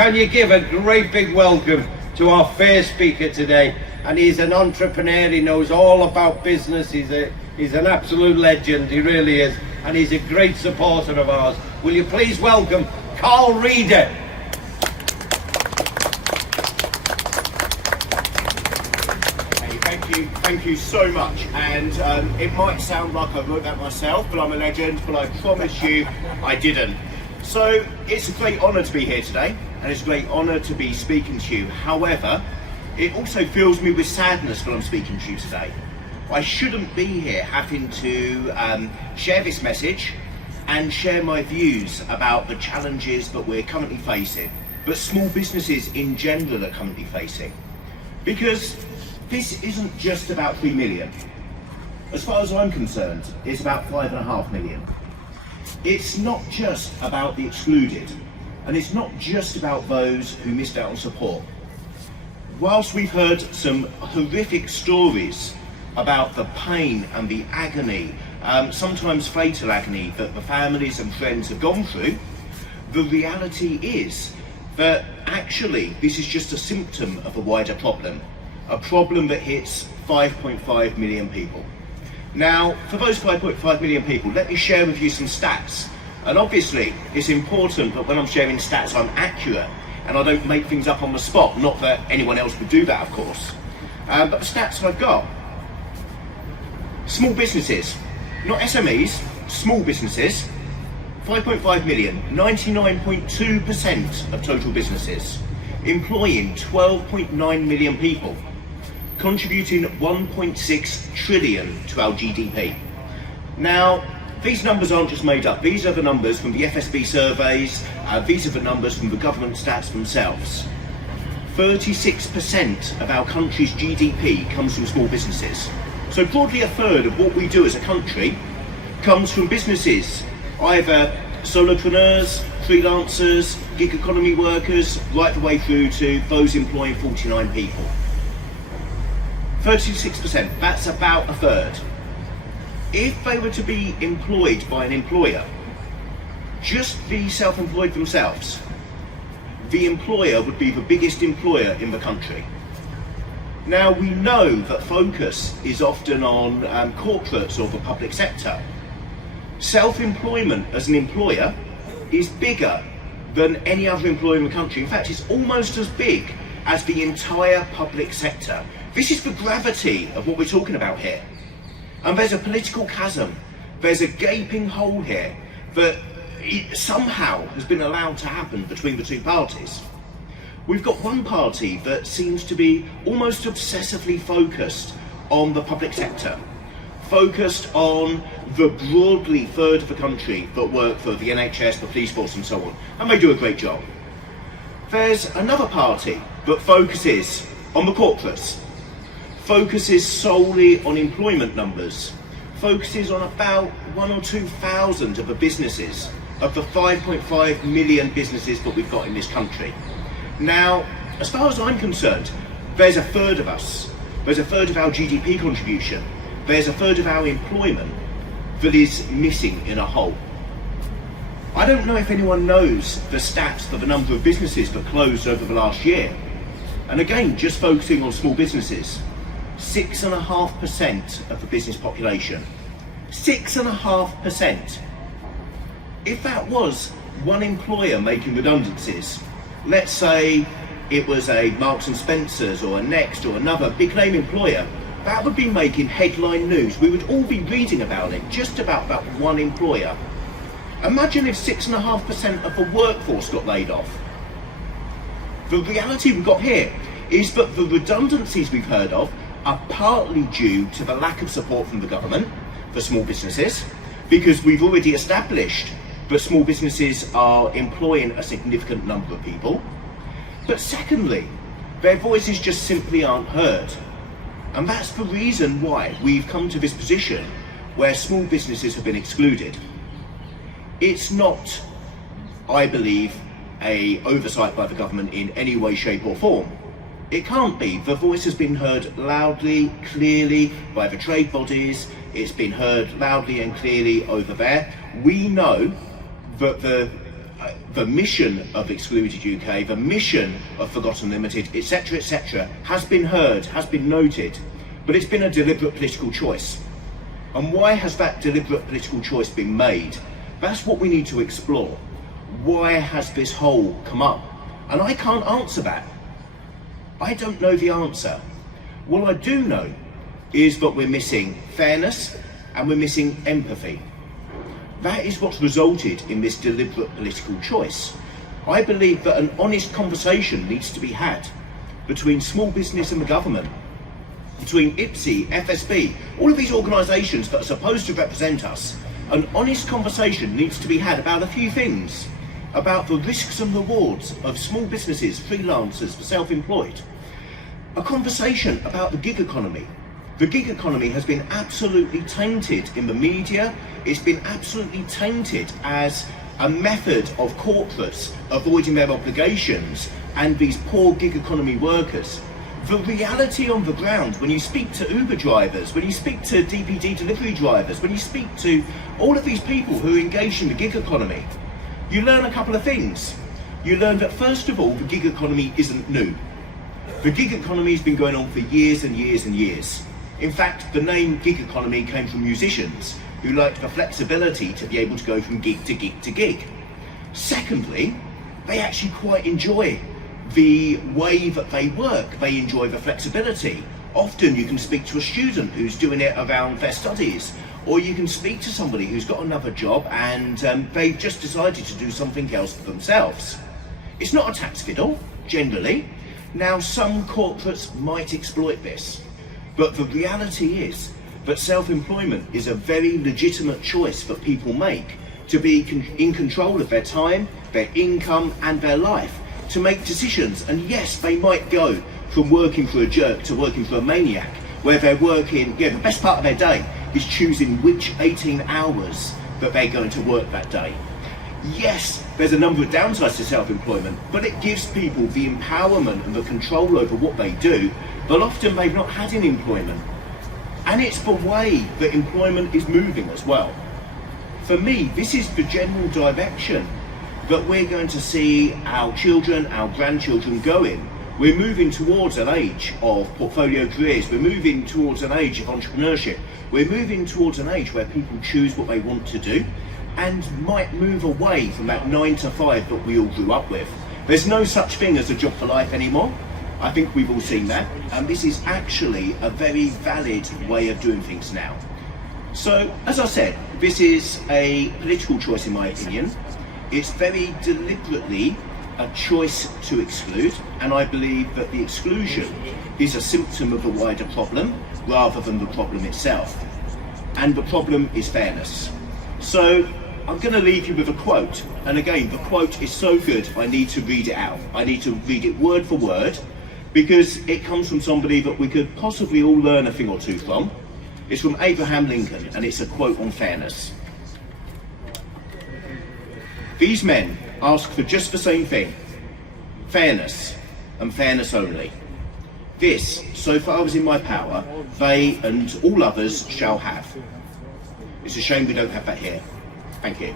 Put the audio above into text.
Can you give a great big welcome to our first speaker today? And he's an entrepreneur, he knows all about business, he's an absolute legend, he really is, and he's a great supporter of ours. Will you please welcome Carl Reeder? Thank you so much. And it might sound like I wrote that myself, but I'm a legend, but I promise you I didn't. So it's a great honour to be here today, and it's a great honour to be speaking to you. However, it also fills me with sadness when I'm speaking to you today. I shouldn't be here having to share this message and share my views about the challenges that we're currently facing, but small businesses in general are currently facing. Because this isn't just about 3 million. As far as I'm concerned, it's about 5.5 million. It's not just about the excluded, and it's not just about those who missed out on support. Whilst we've heard some horrific stories about the pain and the agony, sometimes fatal agony, that the families and friends have gone through, the reality is that actually this is just a symptom of a wider problem. A problem that hits 5.5 million people. Now, for those 5.5 million people, let me share with you some stats. And obviously, it's important that when I'm sharing stats, I'm accurate and I don't make things up on the spot. Not that anyone else would do that, of course. But the stats I've got. Small businesses, not SMEs, small businesses, 5.5 million, 99.2% of total businesses, employing 12.9 million people, contributing 1.6 trillion to our GDP. Now, these numbers aren't just made up. These are the numbers from the FSB surveys, these are the numbers from the government stats themselves. 36% of our country's GDP comes from small businesses. So broadly a third of what we do as a country comes from businesses, either solopreneurs, freelancers, gig economy workers, right the way through to those employing 49 people. 36%, that's about a third. If they were to be employed by an employer, just the self-employed themselves, the employer would be the biggest employer in the country. Now, we know that focus is often on corporates or the public sector. Self-employment as an employer is bigger than any other employer in the country. In fact, it's almost as big as the entire public sector. This is the gravity of what we're talking about here. And there's a political chasm, there's a gaping hole here that somehow has been allowed to happen between the two parties. We've got one party that seems to be almost obsessively focused on the public sector, focused on the broadly third of the country that work for the NHS, the police force and so on, and they do a great job. There's another party that focuses on the corporates, focuses solely on employment numbers, focuses on about 1,000 or 2,000 of the businesses, of the 5.5 million businesses that we've got in this country. Now, as far as I'm concerned, there's a third of us, there's a third of our GDP contribution, there's a third of our employment that is missing in a whole. I don't know if anyone knows the stats for the number of businesses that closed over the last year. And again, just focusing on small businesses, 6.5% of the business population. 6.5%. If that was one employer making redundancies, let's say it was a Marks and Spencer's or a Next or another big name employer, that would be making headline news. We would all be reading about it, just about that one employer. Imagine if 6.5% of the workforce got laid off. The reality we've got here is that the redundancies we've heard of are partly due to the lack of support from the government for small businesses, because we've already established that small businesses are employing a significant number of people. But secondly, their voices just simply aren't heard. And that's the reason why we've come to this position where small businesses have been excluded. It's not, I believe, an oversight by the government in any way, shape or form. It can't be. The voice has been heard loudly, clearly by the trade bodies. It's been heard loudly and clearly over there. We know that the the mission of Excluded UK, the mission of Forgotten Limited, etc., has been heard, has been noted, but it's been a deliberate political choice. And why has that deliberate political choice been made? That's what we need to explore. Why has this hole come up? And I can't answer that. I don't know the answer. What I do know is that we're missing fairness and we're missing empathy. That is what's resulted in this deliberate political choice. I believe that an honest conversation needs to be had between small business and the government, between IPSI, FSB, all of these organisations that are supposed to represent us. An honest conversation needs to be had about a few things, about the risks and rewards of small businesses, freelancers, the self-employed. A conversation about the gig economy. The gig economy has been absolutely tainted in the media. It's been absolutely tainted as a method of corporates avoiding their obligations and these poor gig economy workers. The reality on the ground, when you speak to Uber drivers, when you speak to DPD delivery drivers, when you speak to all of these people who are engaged in the gig economy, you learn a couple of things. You learn that first of all, the gig economy isn't new. The gig economy has been going on for years and years and years. In fact, the name gig economy came from musicians who liked the flexibility to be able to go from gig to gig to gig. Secondly, they actually quite enjoy the way that they work. They enjoy the flexibility. Often you can speak to a student who's doing it around their studies, or you can speak to somebody who's got another job and they've just decided to do something else for themselves. It's not a tax fiddle, generally. Now, some corporates might exploit this, but the reality is that self-employment is a very legitimate choice that people make to be in control of their time, their income and their life, to make decisions. And yes, they might go from working for a jerk to working for a maniac, where they're working, the best part of their day is choosing which 18 hours that they're going to work that day. Yes, there's a number of downsides to self-employment, but it gives people the empowerment and the control over what they do, but often they've not had in employment. And it's the way that employment is moving as well. For me, this is the general direction that we're going to see our children, our grandchildren go in. We're moving towards an age of portfolio careers. We're moving towards an age of entrepreneurship. We're moving towards an age where people choose what they want to do and might move away from that 9 to 5 that we all grew up with. There's no such thing as a job for life anymore. I think we've all seen that. And this is actually a very valid way of doing things now. So, as I said, this is a political choice in my opinion. It's very deliberately a choice to exclude, and I believe that the exclusion is a symptom of a wider problem rather than the problem itself. And the problem is fairness. So I'm going to leave you with a quote, and again, the quote is so good I need to read it out. I need to read it word for word because it comes from somebody that we could possibly all learn a thing or two from. It's from Abraham Lincoln, and it's a quote on fairness. These men ask for just the same thing, fairness, and fairness only. This, so far as in my power, they and all others shall have. It's a shame we don't have that here. Thank you.